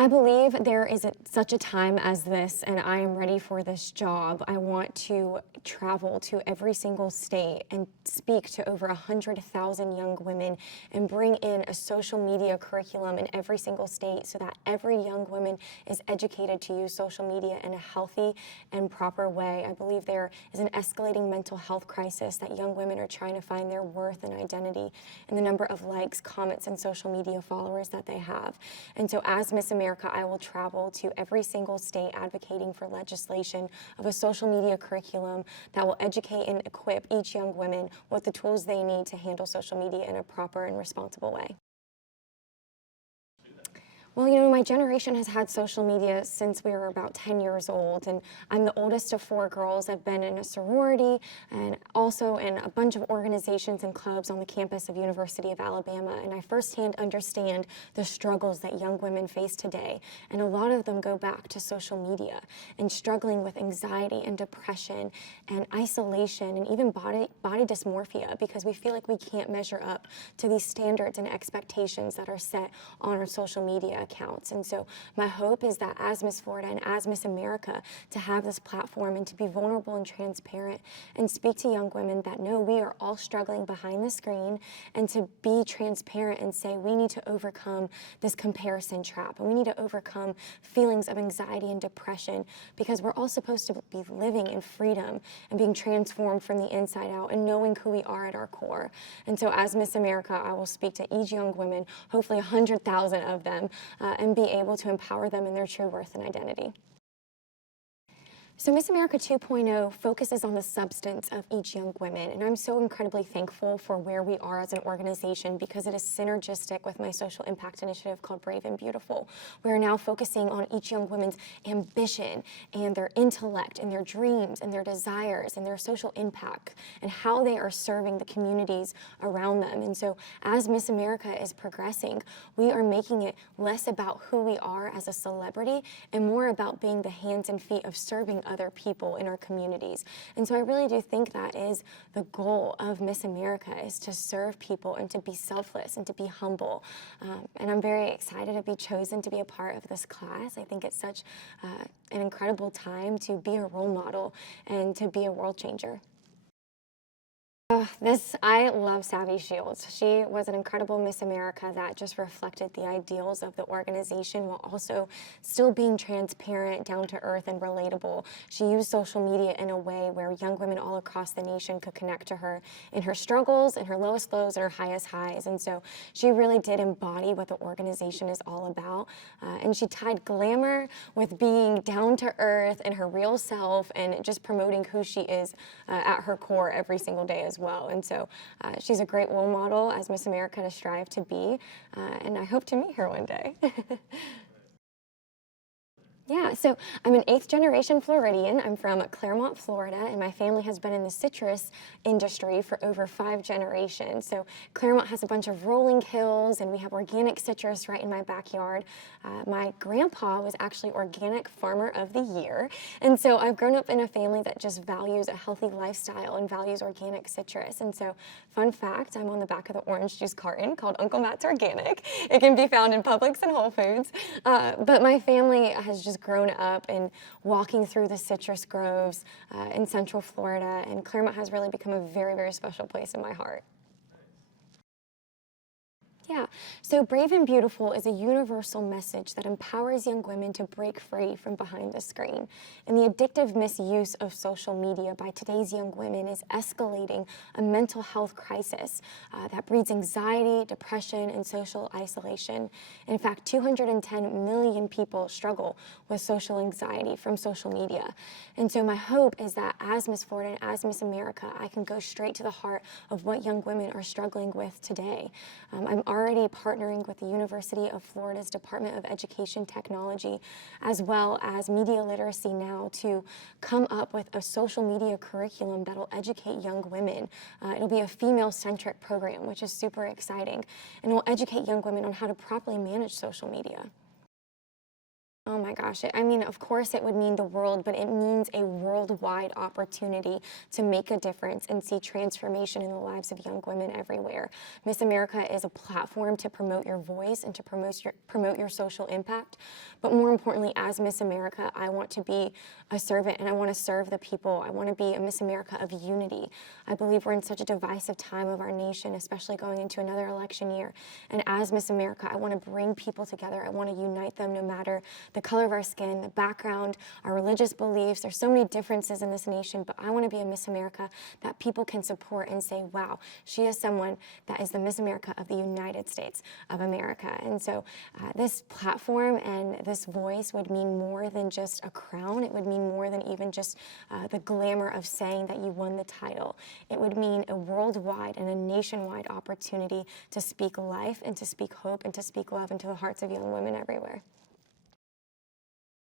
I believe there is such a time as this, and I am ready for this job. I want to travel to every single state and speak to over 100,000 young women and bring in a social media curriculum in every single state so that every young woman is educated to use social media in a healthy and proper way. I believe there is an escalating mental health crisis that young women are trying to find their worth and identity in the number of likes, comments, and social media followers that they have. And so as Miss America, I will travel to every single state advocating for legislation of a social media curriculum that will educate and equip each young woman with the tools they need to handle social media in a proper and responsible way. Well, you know, my generation has had social media since we were about 10 years old, and I'm the oldest of 4 girls. I've been in a sorority and also in a bunch of organizations and clubs on the campus of University of Alabama, and I firsthand understand the struggles that young women face today, and a lot of them go back to social media and struggling with anxiety and depression and isolation and even body dysmorphia because we feel like we can't measure up to these standards and expectations that are set on our social media accounts. And so my hope is that as Miss Florida and as Miss America, to have this platform and to be vulnerable and transparent and speak to young women that know we are all struggling behind the screen, and to be transparent and say we need to overcome this comparison trap and we need to overcome feelings of anxiety and depression because we're all supposed to be living in freedom and being transformed from the inside out and knowing who we are at our core. And so as Miss America, I will speak to each young woman, hopefully 100,000 of them, and be able to empower them in their true worth and identity. So Miss America 2.0 focuses on the substance of each young woman, and I'm so incredibly thankful for where we are as an organization because it is synergistic with my social impact initiative called Brave and Beautiful. We are now focusing on each young woman's ambition and their intellect and their dreams and their desires and their social impact and how they are serving the communities around them. And so as Miss America is progressing, we are making it less about who we are as a celebrity and more about being the hands and feet of serving other people in our communities. And so I really do think that is the goal of Miss America, is to serve people and to be selfless and to be humble. And I'm very excited to be chosen to be a part of this class. I think it's such an incredible time to be a role model and to be a world changer. I love Savvy Shields. She was an incredible Miss America that just reflected the ideals of the organization while also still being transparent, down to earth, and relatable. She used social media in a way where young women all across the nation could connect to her in her struggles, in her lowest lows, and her highest highs. And so she really did embody what the organization is all about. And she tied glamour with being down to earth and her real self and just promoting who she is at her core every single day as well. And so she's a great role model as Miss America to strive to be, and I hope to meet her one day. Yeah, so I'm an 8th generation Floridian. I'm from Claremont, Florida, and my family has been in the citrus industry for over 5 generations. So Claremont has a bunch of rolling hills, and we have organic citrus right in my backyard. My grandpa was actually Organic Farmer of the Year, and so I've grown up in a family that just values a healthy lifestyle and values organic citrus. And so, fun fact, I'm on the back of the orange juice carton called Uncle Matt's Organic. It can be found in Publix and Whole Foods, but my family has just grown up in walking through the citrus groves in Central Florida, and Claremont has really become a very, very special place in my heart. Yeah, so Brave and Beautiful is a universal message that empowers young women to break free from behind the screen. And the addictive misuse of social media by today's young women is escalating a mental health crisis that breeds anxiety, depression, and social isolation. In fact, 210 million people struggle with social anxiety from social media. And so my hope is that as Miss Florida and as Miss America, I can go straight to the heart of what young women are struggling with today. I'm already partnering with the University of Florida's Department of Education Technology, as well as Media Literacy Now, to come up with a social media curriculum that'll educate young women. It'll be a female-centric program, which is super exciting, and will educate young women on how to properly manage social media. Oh my gosh, I mean, of course it would mean the world, but it means a worldwide opportunity to make a difference and see transformation in the lives of young women everywhere. Miss America is a platform to promote your voice and to promote your social impact. But more importantly, as Miss America, I want to be a servant and I want to serve the people. I want to be a Miss America of unity. I believe we're in such a divisive time of our nation, especially going into another election year. And as Miss America, I want to bring people together. I want to unite them no matter the color of our skin, the background, our religious beliefs. There's so many differences in this nation, but I want to be a Miss America that people can support and say, wow, she is someone that is the Miss America of the United States of America. And so this platform and this voice would mean more than just a crown. It would mean more than even just the glamour of saying that you won the title. It would mean a worldwide and a nationwide opportunity to speak life and to speak hope and to speak love into the hearts of young women everywhere.